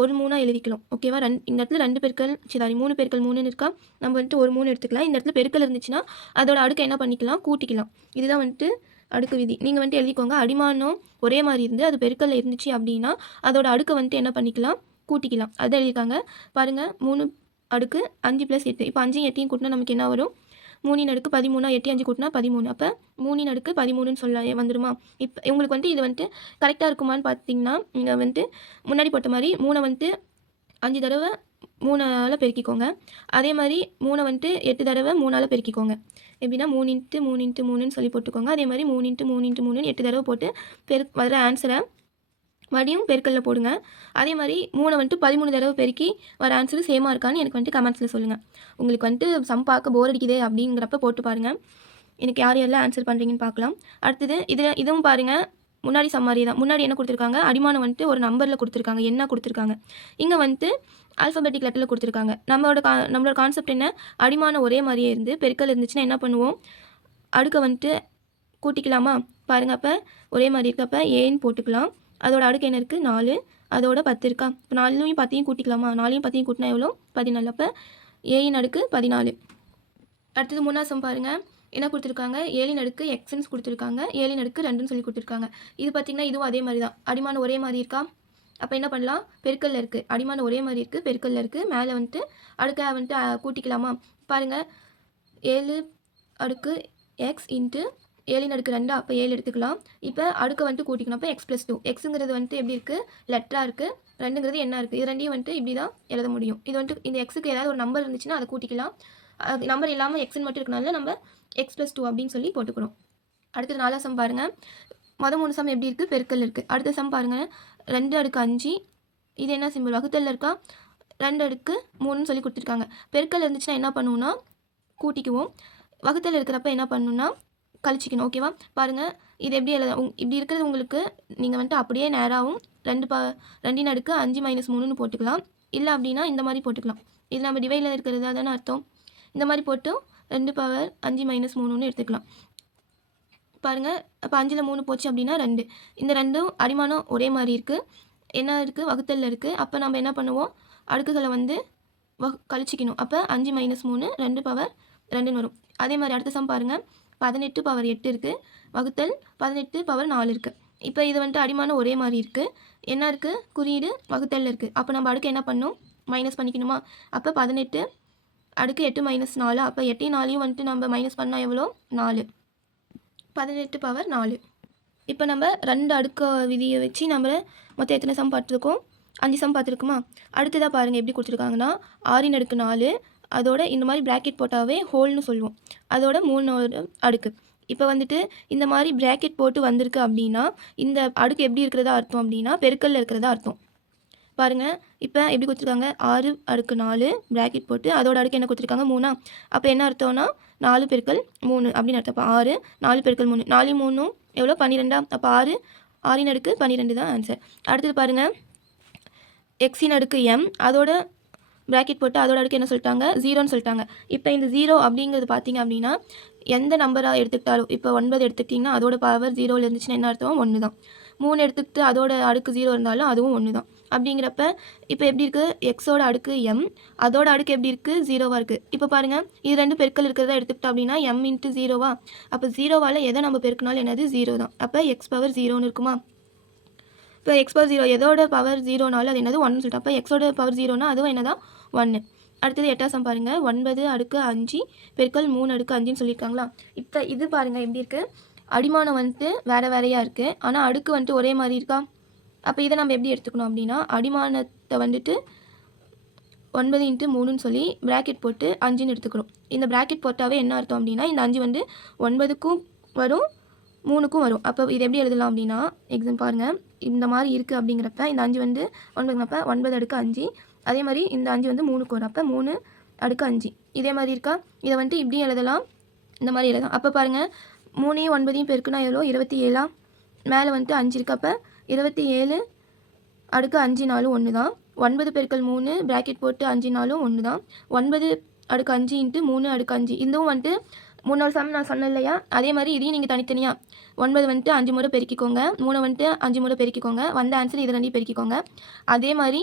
ஒரு மூணாக எழுதிக்கலாம் ஓகேவா ரெண்டு இந்த இடத்துல ரெண்டு பெருக்கல் சரி மூணு பெருக்கல் மூணுன்னு இருக்கா? நம்ம வந்துட்டு ஒரு மூணு எடுத்துக்கலாம். இந்த இடத்துல பெருக்கல் இருந்துச்சுன்னா அதோட அடுக்கை என்ன பண்ணிக்கலாம்? கூட்டிக்கலாம். இதுதான் வந்துட்டு அடுக்கு விதி. நீங்கள் வந்துட்டு எழுதிக்கோங்க. அடிமானம் ஒரே மாதிரி இருந்து அது பெருக்கல்ல இருந்துச்சு அப்படின்னா அதோட அடுக்கை வந்துட்டு என்ன பண்ணிக்கலாம்? கூட்டிக்கலாம். அதை எழுதியிருக்காங்க. பாருங்கள் மூணு அடுக்கு அஞ்சு ப்ளஸ் எட்டு. இப்போ அஞ்சையும் எட்டையும் கூட்டினா நமக்கு என்ன வரும்? மூணின் அடுக்கு பதிமூணா எட்டு அஞ்சு கூட்டினா பதிமூணு. அப்போ மூணின் அடுக்கு பதிமூணுன்னு சொல்ல வந்துருமா? இப்போ உங்களுக்கு வந்துட்டு இது வந்துட்டு கரெக்டாக இருக்குமான்னு பார்த்தீங்கன்னா நீங்கள் வந்துட்டு முன்னாடி போட்ட மாதிரி மூணை வந்துட்டு அஞ்சு தடவை மூணால் பெருக்கிக்கோங்க. அதே மாதிரி மூணை வந்துட்டு எட்டு தடவை மூணால் பெருக்கிக்கோங்க. எப்படின்னா மூணு இன்ட்டு மூணு இன்ட்டு மூணுன்னு சொல்லி போட்டுக்கோங்க. அதே மாதிரி மூணு இன்ட்டு மூணு இன்ட்டு மூணுன்னு எட்டு தடவை போட்டு பெரு வர ஆன்சரை மறுபடியும் பெருக்கல்ல போடுங்க. அதே மாதிரி மூணை வந்துட்டு பதிமூணு தடவை பெருக்கி வர ஆன்சர் சேமாக இருக்கான்னு எனக்கு வந்துட்டு கமெண்ட்ஸில் சொல்லுங்கள் உங்களுக்கு வந்துட்டு சம் பார்க்க போர் அடிக்குது அப்படிங்கிறப்ப போட்டு பாருங்கள் எனக்கு யார் யாரெல்லாம் ஆன்சர் பண்ணுறீங்கன்னு பார்க்கலாம். அடுத்தது இதில் இதுவும் பாருங்கள் முன்னாடி சம்மாரி தான். முன்னாடி என்ன கொடுத்துருக்காங்க? அடிமானம் வந்துட்டு ஒரு நம்பரில் கொடுத்துருக்காங்க. என்ன கொடுத்துருக்காங்க? இங்கே வந்துட்டு ஆல்ஃபபெட்டிக் லெட்டரில் கொடுத்துருக்காங்க. நம்மளோட கா நம்மளோட கான்செப்ட் என்ன? அடிமானம் ஒரே மாதிரியே இருந்து பெருக்கல் இருந்துச்சுன்னா என்ன பண்ணுவோம்? அடுக்க வந்துட்டு கூட்டிக்கலாமா? பாருங்கள் அப்போ ஒரே மாதிரி இருக்கப்போ ஏன்னு போட்டுக்கலாம். அதோட அடுக்கு என்ன இருக்குது நாலு. அதோட பத்து இருக்கா? இப்போ நாலுலையும் பத்தையும் கூட்டிக்கலாமா? நாலையும் பத்தையும் கூட்டினா எவ்வளோ? பதினாலு. அப்போ ஏயின் அடுக்கு பதினாலு. அடுத்தது மூணாசம் பாருங்கள் என்ன கொடுத்துருக்காங்க? ஏழின் அடுக்கு எக்ஸ்ன்னு கொடுத்துருக்காங்க. ஏழின் அடுக்கு ரெண்டுன்னு சொல்லி கொடுத்துருக்காங்க. இது பார்த்திங்கன்னா இதுவும் அதே மாதிரி தான். அடிமானம் ஒரே மாதிரி இருக்கா? அப்போ என்ன பண்ணலாம்? பெருக்கல்ல இருக்குது அடிமானம் ஒரே மாதிரி இருக்குது பெருக்கல்ல இருக்குது மேலே வந்துட்டு அடுக்க வந்துட்டு கூட்டிக்கலாமா? பாருங்கள் ஏழு அடுக்கு எக்ஸ் இன்ட்டு ஏழின் அடுக்கு ரெண்டு அப்போ ஏழு எடுத்துக்கலாம். இப்போ அடுக்க வந்துட்டு கூட்டிக்கணும். அப்போ எக்ஸ் ப்ளஸ் டூ எக்ஸுங்கிறது வந்துட்டு எப்படி இருக்குது லெட்டராக இருக்குது ரெண்டுங்கிறது என்ன இருக்குது இது ரெண்டையும் வந்துட்டு இப்படி தான் எழுத முடியும். இது வந்துட்டு இந்த எக்ஸுக்கு ஏதாவது ஒரு நம்பர் இருந்துச்சுன்னா அதை கூட்டிக்கலாம். நம்பர் இல்லாமல் எக்ஸ்ன்னு மட்டும் இருக்கனால நம்ம எக்ஸ் ப்ளஸ் டூ அப்படின்னு சொல்லி போட்டுக்கணும் அடுத்தது நாலாம் சம் பாருங்கள் மொதல் மூணு சம் எப்படி இருக்குது பெருக்கல் இருக்குது அடுத்த சம் பாருங்கள் ரெண்டு அடுக்கு அஞ்சு. இது என்ன சிம்பிள் வகுத்தல் இருக்கா? ரெண்டு அடுக்கு மூணுன்னு சொல்லி கொடுத்துருக்காங்க. பெருக்கல் இருந்துச்சுன்னா என்ன பண்ணுவோம்னா கூட்டிக்குவோம். வகுத்தல் இருக்கிறப்ப என்ன பண்ணணும்னா கழிச்சிக்கணும் ஓகேவா பாருங்கள் இது எப்படி எழுத உங் இப்படி இருக்கிறது உங்களுக்கு நீங்கள் வந்துட்டு அப்படியே நேராகவும் ரெண்டு ப ரெண்டின் அடுக்கு அஞ்சு மைனஸ் மூணுன்னு போட்டுக்கலாம். இல்லை அப்படின்னா இந்த மாதிரி போட்டுக்கலாம். இது நம்ம டிவைடில் இருக்கிறது தானே அர்த்தம்? இந்த மாதிரி போட்டு ரெண்டு பவர் அஞ்சு மைனஸ் மூணுன்னு எடுத்துக்கலாம். பாருங்கள் அப்போ அஞ்சில் மூணு போச்சு அப்படின்னா ரெண்டு. இந்த ரெண்டும் அடிமானம் ஒரே மாதிரி இருக்குது என்ன இருக்குது வகுத்தலில் இருக்குது அப்போ நம்ம என்ன பண்ணுவோம்? அடுக்குகளை வந்து வ கழிச்சிக்கணும். அப்போ அஞ்சு மைனஸ் மூணு ரெண்டு பவர் ரெண்டுன்னு வரும். அதே மாதிரி அடுத்த சம் பாருங்கள் பதினெட்டு பவர் எட்டு இருக்குது வகுத்தல் பதினெட்டு பவர் நாலு இருக்குது இப்போ இது வந்துட்டு அடிமானம் ஒரே மாதிரி இருக்குது என்ன இருக்குது குறியீடு வகுத்தலில் இருக்குது அப்போ நம்ம அடுக்கு என்ன பண்ணும் மைனஸ் பண்ணிக்கணுமா? அப்போ பதினெட்டு அடுக்கு எட்டு மைனஸ் நாலு. அப்போ எட்டையும் நாலையும் வந்துட்டு நம்ம மைனஸ் பண்ணால் எவ்வளோ? நாலு. பதினெட்டு பவர் நாலு. இப்போ நம்ம ரெண்டு அடுக்க விதியை வச்சு நம்ம மொத்தம் எத்தனை சம் பார்த்துருக்கோம்? அஞ்சு சம் பார்த்துருக்குமா? அடுத்ததாக பாருங்கள் எப்படி கொடுத்துருக்காங்கன்னா ஆறின் அடுக்கு நாலு அதோட இந்த மாதிரி ப்ராக்கெட் போட்டாவே ஹோல்னு சொல்லுவோம். அதோட மூணு அடுக்கு. இப்போ வந்துட்டு இந்த மாதிரி ப்ராக்கெட் போட்டு வந்திருக்கு அப்படின்னா இந்த அடுக்கு எப்படி இருக்கிறதா அர்த்தம் அப்படின்னா பெருக்கல்ல இருக்கிறதா அர்த்தம். பாருங்கள் இப்போ எப்படி கொடுத்துருக்காங்க? ஆறு அடுக்கு நாலு ப்ராக்கெட் போட்டு அதோட அடுக்கு என்ன கொடுத்துருக்காங்க? மூணா. அப்போ என்ன அர்த்தம்னா நாலு பெருக்கள் மூணு அப்படின்னு அர்த்தம். அப்போ ஆறு நாலு பெருக்கள் மூணு. நாலு மூணும் எவ்வளோ பன்னிரெண்டா? அப்போ ஆறு ஆறின் அடுக்கு பன்னிரெண்டு தான் ஆன்சர் அடுத்தது பாருங்கள் எக்ஸின் அடுக்கு எம் அதோட ப்ராக்கெட் போட்டு அதோட அடுக்கு என்ன சொல்லிட்டாங்க? ஜீரோன்னு சொல்லிட்டாங்க. இப்போ இந்த ஜீரோ அப்படிங்கிறது பார்த்தீங்க அப்படின்னா எந்த நம்பராக எடுத்துக்கிட்டாலும் இப்போ ஒன்பது எடுத்துக்கிட்டிங்கன்னா அதோட பவர் ஜீரோவில் இருந்துச்சுன்னா என்ன அர்த்தம்? ஒன்று தான் மூணு எடுத்துக்கிட்டு அதோட அடுக்கு ஜீரோ இருந்தாலும் அதுவும் ஒன்று தான் அப்படிங்கிறப்ப இப்போ எப்படி இருக்குது எக்ஸோட அடுக்கு எம் அதோட அடுக்கு எப்படி இருக்குது ஜீரோவாக இருக்குது இப்போ பாருங்கள் இது ரெண்டு பெருக்கல் இருக்கிறதா எடுத்துக்கிட்டோம் அப்படின்னா எம் இன்ட்டு ஜீரோவா அப்போ ஜீரோவால் எதை நம்ம பெருக்கினாலும் என்னது? ஜீரோ தான். அப்போ எக்ஸ் பவர் ஜீரோன்னு இருக்குமா? இப்போ எக்ஸ் பவர் ஜீரோ எதோட பவர் ஜீரோனாலும் அது என்னது? ஒன்று சொல்லிட்டு அப்போ எக்ஸோட பவர் ஜீரோனா அதுவும் என்னதான்? ஒன்று அடுத்தது எட்டாசம் பாருங்கள் ஒன்பது அடுக்கு அஞ்சு பெருக்கல் மூணு அடுக்கு அஞ்சுன்னு சொல்லியிருக்காங்களா? இப்போ இது பாருங்கள் எப்படி இருக்குது அடிமானம் வந்துட்டு வேறு வேறையாக இருக்குது ஆனால் அடுக்கு வந்துட்டு ஒரே மாதிரி இருக்கா? அப்போ இதை நம்ம எப்படி எடுத்துக்கணும் அப்படின்னா அடிமானத்தை வந்துட்டு ஒன்பது இன்ட்டு மூணுன்னு சொல்லி ப்ராக்கெட் போட்டு அஞ்சுன்னு எடுத்துக்கணும். இந்த ப்ராக்கெட் போட்டாவே என்ன அர்த்தம் அப்படின்னா இந்த அஞ்சு வந்து ஒன்பதுக்கும் வரும் மூணுக்கும் வரும். அப்போ இது எப்படி எழுதலாம் அப்படின்னா எக்ஸாம் பாருங்கள் இந்த மாதிரி இருக்குது அப்படிங்கிறப்ப இந்த அஞ்சு வந்து ஒன்பதுங்கிறப்ப ஒன்பது அடுக்கு அஞ்சு அதே மாதிரி இந்த அஞ்சு வந்து மூணுக்கு வரும் அப்போ மூணு அடுக்கு அஞ்சு. இதே மாதிரி இருக்கா? இதை வந்துட்டு இப்படியும் எழுதலாம். இந்த மாதிரி எழுதலாம். அப்போ பாருங்கள் மூணையும் ஒன்பதையும் பெருக்குனா எவ்வளோ? இருபத்தி ஏழா மேலே வந்துட்டு அஞ்சு இருக்கு. அப்போ இருபத்தி ஏழு அடுக்கு அஞ்சு நாளும் ஒன்று தான். ஒன்பது பெருக்கல் மூணு ப்ராக்கெட் போட்டு அஞ்சு நாளும் ஒன்று தான். ஒன்பது அடுக்கு அஞ்சு இன்ட்டு மூணு அடுக்கு அஞ்சு. இதுவும் வந்துட்டு மூணு சம் நான் சொன்னேன் இல்லையா? அதே மாதிரி இதையும் நீங்கள் தனித்தனியாக ஒன்பது வந்துட்டு அஞ்சு முறை பெருக்கிக்கோங்க. மூணு வந்துட்டு அஞ்சு முறை பெருக்கிக்கோங்க. வந்த ஆன்சர் இது ரெண்டையும் பெருக்கிக்கோங்க. அதே மாதிரி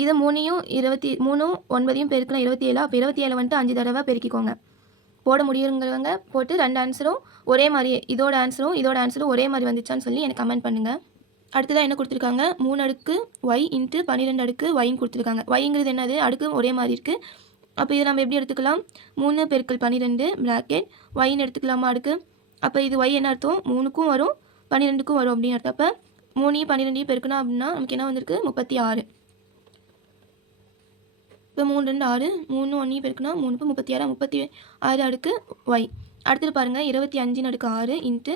இதை மூணையும் இருபத்தி மூணும் ஒன்பதையும் பெருக்கலாம் இருபத்தி ஏழு அப்போ இருபத்தி ஏழு வந்துட்டு அஞ்சு தடவை பெருக்கிக்கோங்க. போட முடியுங்கிறவங்க போட்டு ரெண்டு ஆன்சரும் ஒரே மாதிரி இதோட ஆன்சரும் இதோட ஆன்சரும் ஒரே மாதிரி வந்துச்சான்னு சொல்லி எனக்கு கமெண்ட் பண்ணுங்கள் அடுத்ததாக என்ன கொடுத்துருக்காங்க? மூணு அடுக்கு ஒய் இன்ட்டு பன்னிரெண்டு அடுக்கு ஒய்ன்னு கொடுத்துருக்காங்க. ஒய்ங்கிறது என்னது? அடுக்கு ஒரே மாதிரி இருக்குது அப்போ இதை நம்ம எப்படி எடுத்துக்கலாம்? மூணு பெருக்கள் பன்னிரெண்டு ப்ராக்கெட் ஒயின்னு எடுத்துக்கலாமா அடுக்கு? அப்போ இது ஒய் என்ன அர்த்தம்? மூணுக்கும் வரும் பன்னிரெண்டுக்கும் வரும் அப்படின்னு அர்த்தம். அப்போ மூணையும் பன்னிரெண்டையும் பெருக்கணும் அப்படின்னா நமக்கு என்ன வந்திருக்கு? முப்பத்தி ஆறு. இப்போ மூணு ரெண்டு ஆறு மூணு ஒன்றையும் பெருக்குனா மூணு இப்போ முப்பத்தி ஆறு முப்பத்தி ஆறு அடுக்கு ஒய் அடுத்தது பாருங்கள் இருபத்தி அஞ்சின் அடுக்கு ஆறு இன்ட்டு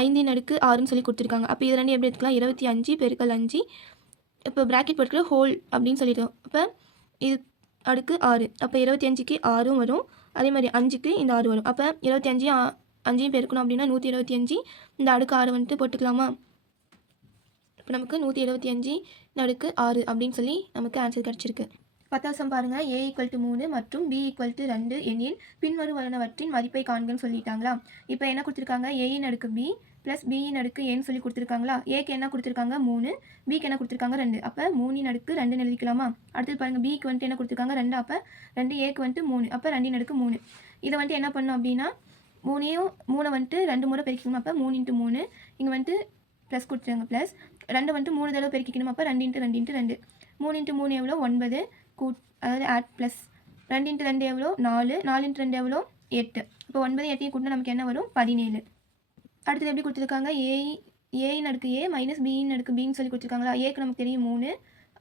ஐந்தின் அடுக்கு ஆறுன்னு சொல்லி கொடுத்துருக்காங்க. அப்போ இது ரெண்டு எப்படி எடுத்துக்கலாம்? இருபத்தி அஞ்சு பெருக்கல் அஞ்சு. இப்போ ப்ராக்கெட் போட்டுக்கிற ஹோல் அப்படின்னு சொல்லிட்டோம். அப்போ இது அடுக்கு ஆறு. அப்போ இருபத்தி அஞ்சுக்கு ஆறும் வரும். அதே மாதிரி அஞ்சுக்கு இந்த ஆறு வரும். அப்போ இருபத்தி அஞ்சையும் அஞ்சையும் பெருக்கணும் அப்படின்னா நூற்றி இருபத்தி அஞ்சு இந்த அடுக்கு ஆறு வந்துட்டு போட்டுக்கலாமா? இப்போ நமக்கு நூற்றி இருபத்தி அஞ்சு இந்த அடுக்கு ஆறு அப்படின்னு சொல்லி நமக்கு ஆன்சர் கிடச்சிருக்கு. பத்தாசம் பாருங்கள் ஏ ஈக்குவல் டு மூணு மற்றும் பி ஈக்குவல் டு ரெண்டு எனில் பின்வருவனவற்றின் மதிப்பை காண்கன்னு சொல்லிட்டாங்களா? இப்போ என்ன கொடுத்துருக்காங்க? ஏயின் அடுக்கு பி ப்ளஸ் பியின் அடுக்கு ஏன்னு சொல்லி கொடுத்துருக்காங்களா? ஏக்கு என்ன கொடுத்துருக்காங்க? மூணு. பிக்கு என்ன கொடுத்துருக்காங்க? ரெண்டு. அப்போ மூணின் அடுக்கு ரெண்டுன்னு எழுதிக்கலாமா? அடுத்தது பாருங்கள் பிக்கு வந்துட்டு என்ன கொடுத்துருக்காங்க? ரெண்டு. அப்போ ரெண்டு ஏக்கு வந்துட்டு மூணு. அப்போ ரெண்டின் அடுக்கு மூணு. இதை வந்துட்டு என்ன பண்ணோம் அப்படின்னா மூணையும் மூணை வந்துட்டு ரெண்டு முறை பெருக்கிக்கணும். அப்போ மூணு இன்ட்டு மூணு. இங்கே வந்துட்டு ப்ளஸ் கொடுத்துருங்க ப்ளஸ் ரெண்டு வந்துட்டு மூணு தடவை பெருக்கிக்கணும். அப்போ ரெண்டு இன்ட்டு ரெண்டு இன்ட்டு ரெண்டு. மூணு இன்ட்டு மூணு எவ்வளோ ஒன்பது. கூட் அதாவது ஆட் ப்ளஸ் ரெண்டு இன்ட்டு ரெண்டு எவ்வளோ? நாலு. நாலு இன்ட்டு ரெண்டு எவ்வளோ? எட்டு. இப்போ ஒன்பது எட்டையும் கூட்டினா நமக்கு என்ன வரும்? பதினேழு. அடுத்தது எப்படி கொடுத்துருக்காங்க? ஏ ஏயின் அடுக்கு ஏ மைனஸ் பியின் அடுக்கு பின்னு சொல்லி கொடுத்துருக்காங்களா? ஏக்கு நமக்கு தெரியும் மூணு.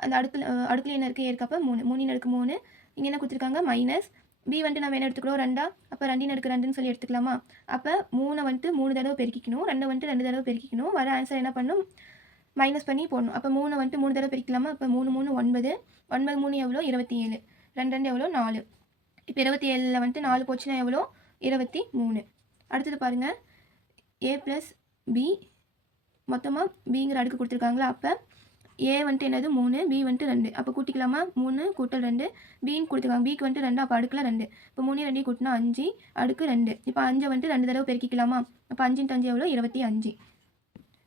அந்த அடுக்கில் அடுக்கில் என்ன இருக்குது ஏற்கு அப்போ மூணு. மூணின் அடுக்கு மூணு. இங்கே என்ன கொடுத்துருக்காங்க? மைனஸ் பி வந்துட்டு நம்ம என்ன எடுத்துக்கிறோம்? ரெண்டா? அப்போ ரெண்டின் அடுக்கு ரெண்டுன்னு சொல்லி எடுத்துக்கலாமா? அப்போ மூணை வந்துட்டு மூணு தடவை பெருக்கிக்கணும். ரெண்டை வந்துட்டு ரெண்டு தடவை பெருக்கிக்கணும். வர ஆன்சர் என்ன பண்ணும்? மைனஸ் பண்ணி போடணும். அப்போ மூணை வந்துட்டு மூணு தடவை பிரிக்கலாமா? அப்போ மூணு மூணு ஒன்பது. ஒன்பது மூணு எவ்வளோ? இருபத்தி ஏழு. ரெண்டு ரெண்டு எவ்வளோ? நாலு. இப்போ இருபத்தி ஏழில் வந்துட்டு நாலு போச்சுன்னா எவ்வளோ? இருபத்தி மூணு. அடுத்தது பாருங்கள் ஏ ப்ளஸ் பி மொத்தமாக பிங்கிற அடுக்கு கொடுத்துருக்காங்களா? அப்போ ஏ வந்துட்டு என்னது? மூணு பி வந்துட்டு ரெண்டு. அப்போ கூட்டிக்கலாமா? மூணு கூட்டல் ரெண்டு. பின்னு கொடுத்துருக்காங்க. பிக்கு வந்துட்டு ரெண்டு அப்போ அடுக்கில் ரெண்டு. இப்போ மூணு ரெண்டையும் கூட்டினா அஞ்சு அடுக்கு ரெண்டு. இப்போ அஞ்சை வந்துட்டு ரெண்டு தடவை பெருக்கிக்கலாமா? அப்போ அஞ்சின் அஞ்சு எவ்வளோ? இருபத்தி அஞ்சு.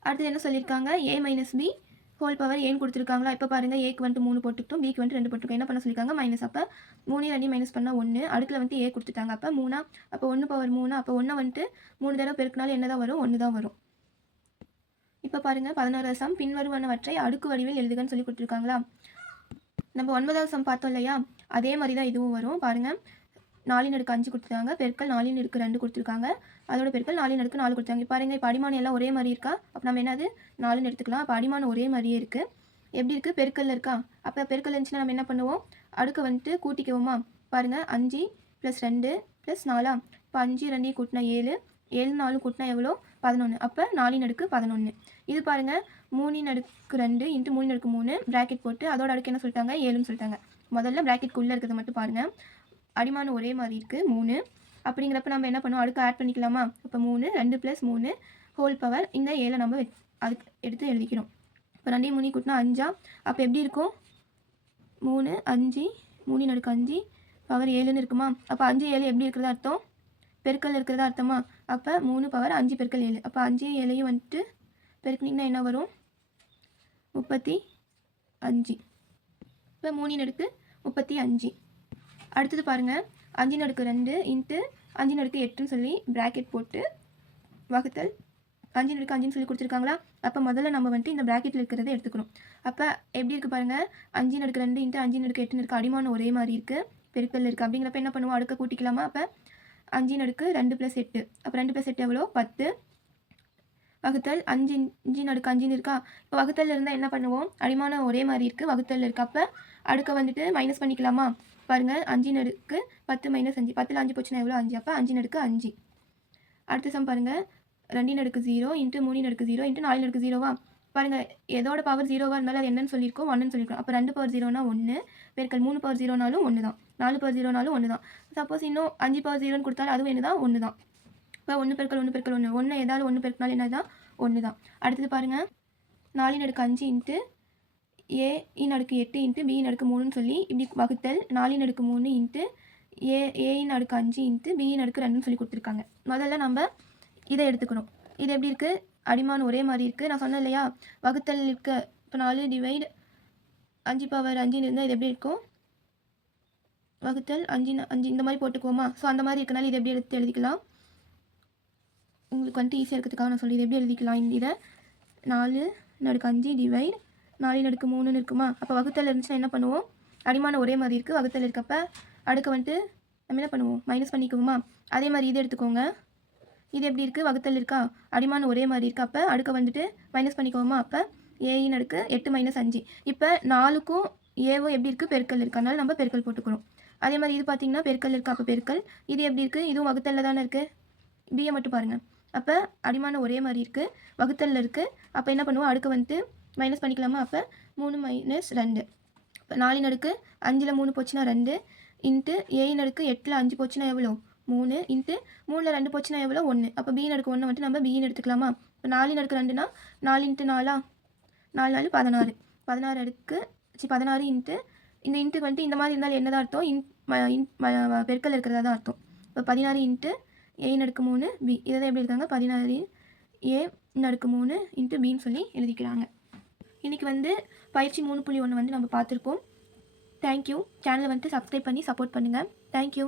அடுத்து என்ன சொல்லியிருக்காங்க? A minus B whole power ஏன்னு கொடுத்துருக்காங்களா? இப்போ பாருங்கள் ஏக்கு வந்துட்டு மூணு போட்டுக்கிட்டோம் பிக்கு வந்துட்டு ரெண்டு போட்டுருக்கோம் என்ன பண்ண சொல்லியிருக்காங்க? மைனஸ் அப்போ மூணு ரெண்டு மைனஸ் பண்ணால் ஒன்று அடுக்கில் வந்துட்டு ஏ கொடுத்துட்டாங்க. அப்போ மூணா அப்போ ஒன்று பவர் மூணு அப்போ ஒன்றை வந்துட்டு மூணு தடவை பெருக்கினாலும் என்ன தான் வரும்? ஒன்று தான் வரும். இப்போ பாருங்கள் பதினாறு சம் பின்வருவனவற்றை அடுக்கு வடிவில் எழுதுகன்னு சொல்லி கொடுத்துருக்காங்களா? நம்ம ஒன்பதாவது சம் பார்த்தோம் இல்லையா? அதே மாதிரி தான் இதுவும் வரும். பாருங்கள் நாலின் அடுக்கு அஞ்சு கொடுத்துருக்காங்க. பெருக்கள் நாலின் அடுக்கு ரெண்டு கொடுத்துருக்காங்க. அதோட பெருக்கள் நாலின் அடுக்கு நாலு கொடுத்தாங்க பாருங்கள் இப்போ அடிமானம் எல்லாம் ஒரே மாதிரி இருக்கா? அப்போ நம்ம என்னது? நாலுன்னு எடுத்துக்கலாம். அப்போ அடிமானம் ஒரே மாதிரியே இருக்குது எப்படி இருக்குது பெருக்கல்ல இருக்கா? அப்போ பெருக்கல் இருந்துச்சுன்னா நம்ம என்ன பண்ணுவோம்? அடுக்கு வந்துட்டு கூட்டிக்குவோமா? பாருங்கள் அஞ்சு ப்ளஸ் ரெண்டு ப்ளஸ் நாலா? இப்போ அஞ்சு ரெண்டையும் கூட்டினா ஏழு. ஏழு நாலு கூட்டினா எவ்வளோ? பதினொன்று அப்போ நாலின் அடுக்கு பதினொன்று இது பாருங்கள் மூணின் அடுக்கு ரெண்டு இன்ட்டு மூணின் அடுக்கு மூணு ப்ராக்கெட் போட்டு அதோட அடுக்கு என்ன சொல்லிட்டாங்க? ஏழுன்னு சொல்லிட்டாங்க. முதல்ல ப்ராக்கெட்குள்ளே இருக்கிறத மட்டும் பாருங்கள் அடிமானம் ஒரே மாதிரி இருக்குது மூணு. அப்படிங்கிறப்ப நம்ம என்ன பண்ணுவோம்? அடுக்க ஆட் பண்ணிக்கலாமா? இப்போ மூணு ரெண்டு ப்ளஸ் மூணு ஹோல் பவர் இந்த ஏழை நம்ம அதுக்கு எடுத்து எழுதிக்கிறோம் இப்போ ரெண்டையும் மூணு கூட்டினா அஞ்சா? அப்போ எப்படி இருக்கும்? மூணு அஞ்சு மூணு நடுக்கு அஞ்சு பவர் ஏழுன்னு இருக்குமா? அப்போ அஞ்சு ஏழு எப்படி இருக்கிறதா அர்த்தம்? பெருக்கல் இருக்கிறதா அர்த்தமா? அப்போ மூணு பவர் அஞ்சு பெருக்கல் ஏழு. அப்போ அஞ்சு ஏழையும் வந்துட்டு பெருக்குனிங்கன்னா என்ன வரும்? முப்பத்தி அஞ்சு. இப்போ மூணின் அடுக்கு முப்பத்தி அஞ்சு. அடுத்தது பாருங்கள் அஞ்சு நடுக்கு ரெண்டு இன்ட்டு அஞ்சு நடுக்கு எட்டுன்னு சொல்லி ப்ராக்கெட் போட்டு வகுத்தல். அஞ்சு நடுக்கு அஞ்சுன்னு சொல்லி கொடுத்துருக்காங்களா? அப்போ முதல்ல நம்ம வந்துட்டு இந்த ப்ராக்கெட்டில் இருக்கிறத எடுத்துக்கணும். அப்போ எப்படி இருக்குது பாருங்கள் அஞ்சு நடுக்கு ரெண்டு இன்ட்டு அஞ்சு நடுக்கு எட்டுன்னு இருக்குது அடிமானம் ஒரே மாதிரி இருக்குது பெருக்கல் இருக்குது அப்படிங்கிறப்ப என்ன பண்ணுவோம்? அடுக்க கூட்டிக்கலாமா? அப்போ அஞ்சு நடுக்கு ரெண்டு ப்ளஸ் எட்டு. அப்போ ரெண்டு ப்ளஸ் எட்டு எவ்வளோ? பத்து. வகுத்தல். அஞ்சு இஞ்சி நடுக்கு அஞ்சுன்னு இருக்கா? இப்போ வகுத்தல் இருந்தால் என்ன பண்ணுவோம்? அடிமானம் ஒரே மாதிரி இருக்குது வகுத்தல் இருக்கு? அப்போ அடுக்க வந்துட்டு மைனஸ் பண்ணிக்கலாமா? பாருங்கள் அஞ்சின் அடுக்கு பத்து மைனஸ் அஞ்சு. பத்தில் அஞ்சு போச்சுன்னா எவ்வளோ அஞ்சு. அப்போ அஞ்சின் அடுக்கு அஞ்சு. அடுத்த சம் பாருங்கள் ரெண்டின் அடுக்கு ஜீரோ இன்ட்டு மூணின் அடுக்கு ஜீரோ இன்ட்டு நாலின் அடுக்கு ஜீரோவா பாருங்கள் எதோட பவர் ஜீரோவாக இருந்தாலும் அது என்னன்னு சொல்லியிருக்கோம் ஒன்றுன்னு சொல்லியிருக்கோம். அப்போ ரெண்டு பவர் ஜீரோனா ஒன்று பெருக்கல் மூணு பவர் ஜீரோனாலும் ஒன்று தான் நாலு பவர் ஜீரோனாலும் ஒன்று தான் சப்போஸ் இன்னும் அஞ்சு பவர் ஜீரோன்னு கொடுத்தாலும் அதுவும் என்ன தான் ஒன்று தான் இப்போ ஒன்று பெருக்கள் ஒன்று பெருக்கள் ஒன்று ஒன்று ஏதாவது ஒன்று பெருக்கினாலும் என்ன தான் ஒன்று தான் அடுத்தது பாருங்கள் நாலின் அடுக்கு அஞ்சு இன்ட்டு ஏ இன் அடுக்கு எட்டு இன்ட்டு பியின் அடுக்கு மூணுன்னு சொல்லி இப்படி வகுத்தல் நாலின் அடுக்கு மூணு இன்ட்டு ஏ ஏயின் அடுக்கு அஞ்சு இன்ட்டு பியின் அடுக்கு ரெண்டுன்னு சொல்லி கொடுத்துருக்காங்க. முதல்ல நம்ம இதை எடுத்துக்கணும். இது எப்படி இருக்குது அடிமான் ஒரே மாதிரி இருக்குது நான் சொன்னேன் இல்லையா? வகுத்தல் இருக்க இப்போ நாலு டிவைடு அஞ்சு பவர் அஞ்சுன்னு இருந்தால் இது எப்படி இருக்கும்? வகுத்தல் அஞ்சு அஞ்சு இந்த மாதிரி போட்டுக்குவோமா? ஸோ அந்த மாதிரி இருக்கனால இதை எப்படி எடுத்து எழுதிக்கலாம்? உங்களுக்கு வந்துட்டு ஈஸியாக இருக்கிறதுக்காக நான் சொல்லி இதை எப்படி எழுதிக்கலாம்? இந்த இதை நாலு நடுக்கு அஞ்சு டிவைட் நாலு நடுக்கு மூணுன்னு இருக்குமா அப்போ வகுத்தல் இருந்துச்சுன்னா என்ன பண்ணுவோம்? அடிமானம் ஒரே மாதிரி இருக்குது வகுத்தல் இருக்கப்ப அடுக்க வந்துட்டு நம்ம என்ன பண்ணுவோம்? மைனஸ் பண்ணிக்குவோமா? அதே மாதிரி இது எடுத்துக்கோங்க. இது எப்படி இருக்குது வகுத்தல் இருக்கா? அடிமானம் ஒரே மாதிரி இருக்குது அப்போ அடுக்க வந்துட்டு மைனஸ் பண்ணிக்கோமா அப்போ ஏயின் அடுக்கு எட்டு மைனஸ் அஞ்சு. இப்போ நாலுக்கும் ஏவும் எப்படி இருக்குது பெருக்கல் இருக்கு. நம்ம பெருக்கல் போட்டுக்கிறோம். அதே மாதிரி இது பார்த்தீங்கன்னா பெருக்கல் இருக்குது அப்போ பெருக்கல். இது எப்படி இருக்குது இதுவும் வகுத்தலில் தானே இருக்குது பிஏ மட்டும் பாருங்கள் அப்போ அடிமானம் ஒரே மாதிரி இருக்குது வகுத்தலில் இருக்குது அப்போ என்ன பண்ணுவோம்? அடுக்க வந்துட்டு மைனஸ் பண்ணிக்கலாமா? அப்போ மூணு மைனஸ் ரெண்டு. இப்போ நாலின் அடுக்கு அஞ்சில் மூணு போச்சுன்னா ரெண்டு. இன்ட்டு ஏயின் அடுக்கு எட்டில் அஞ்சு போச்சுன்னா எவ்வளோ? மூணு. இன்ட்டு மூணில் ரெண்டு போச்சுன்னா எவ்வளோ? ஒன்று அப்போ பியின் அடுக்கு ஒன்று வந்துட்டு நம்ம பியின் எடுத்துக்கலாமா? இப்போ நாலின் அடுக்கு ரெண்டுனா நாலு இன்ட்டு நாலா? நாலு நாலு பதினாறு. பதினாறு அடுக்கு சரி பதினாறு இன்ட்டு இந்த இன்ட்டு வந்துட்டு இந்த மாதிரி இருந்தாலும் என்னதான் அர்த்தம்? இன் ம- இன் பெருக்கல் இருக்கிறதா தான் அர்த்தம். இப்போ பதினாறு இன்ட்டு ஏயின் அடுக்கு மூணு பி இதை தான் எப்படி இருக்காங்க பதினாறு ஏ நடுக்கு மூணு இன்ட்டு பின்னு சொல்லி எழுதிக்கிறாங்க. இன்றைக்கி வந்து பயிற்சி மூணு புள்ளி ஒன்று வந்து நம்ம பார்த்துருக்கோம் தேங்க்யூ சேனலை வந்து சப்ஸ்கிரைப் பண்ணி சப்போர்ட் பண்ணுங்கள் தேங்க்யூ